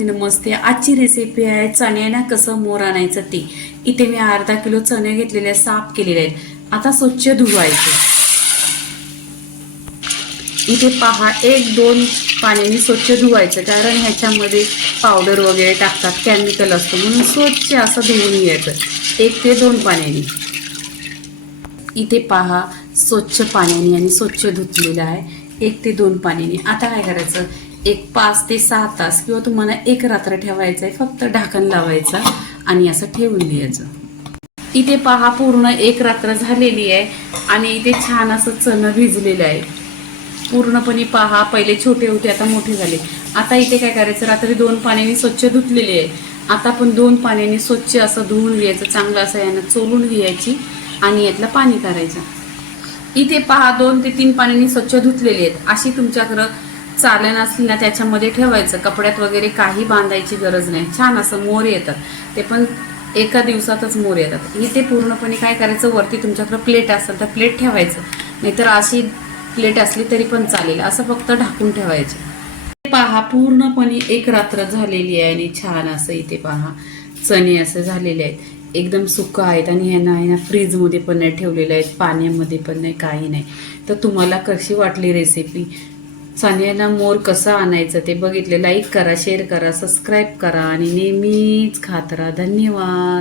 नमस्ते, आजची रेसिपी आहे चण्याला कसं मोर आणायचं ते. इथे मी अर्धा किलो चणे घेतलेले साफ केलेले आहेत. आता स्वच्छ धुवायचे. इथे पहा, 1-2 पाण्याने स्वच्छ धुवायचं, कारण ह्याच्यामध्ये पावडर वगैरे टाकतात, केमिकल असतं, म्हणून स्वच्छ असं धुवून घ्यायचं 1 ते 2 पाण्याने. इथे पहा, स्वच्छ पाण्याने आणि स्वच्छ धुतलेलं आहे 1 ते 2 पाण्याने. आता काय करायचं, एक 5 ते 6 तास किंवा तुम्हाला 1 रात्र ठेवायचं आहे. फक्त ढाकण लावायचं आणि असं ठेवून द्यायचं. इथे पहा, पूर्ण 1 रात्र झालेली आहे आणि इथे छान असं चणं भिजलेलं आहे पूर्णपणे. पहा, पहिले छोटे होते, आता मोठे झाले. आता इथे काय करायचं, रात्री 2 पाण्याने स्वच्छ धुतलेले आहे. आता पण 2 पाण्याने स्वच्छ असं धुवून घ्यायचं, चांगलं असं यानं चोलून घ्यायची आणि यातलं पाणी काढायचं. इथे पहा, 2 ते 3 पाण्याने स्वच्छ धुतलेले आहेत. अशी तुमच्याकडं चालन असली ना, त्याच्यामध्ये ठेवायचं. कपड्यात वगैरे काही बांधायची गरज नाही. छान असं मोर येतात, ते पण एका दिवसातच मोर येतात. इथे पूर्णपणे काय करायचं, वरती तुमच्याकडं प्लेट असेल तर प्लेट ठेवायचं, नाहीतर अशी प्लेट असली तरी पण चालेल. असं फक्त ढाकून ठेवायचं. पहा, पूर्णपणे 1 रात्र झालेली आहे आणि छान असं इथे पहा चणे असं झालेले आहेत, एकदम सुका आहेत. आणि ह्यांना फ्रीजमध्ये पण नाही ठेवलेलं आहेत, पाण्यामध्ये पण नाही, काही नाही. तर तुम्हाला कशी वाटली रेसिपी? चण्याला मोर कसा आणायचं ते बघितले. लाईक करा, शेअर करा, सबस्क्राईब करा आणि नेहमीच खात राहा. धन्यवाद.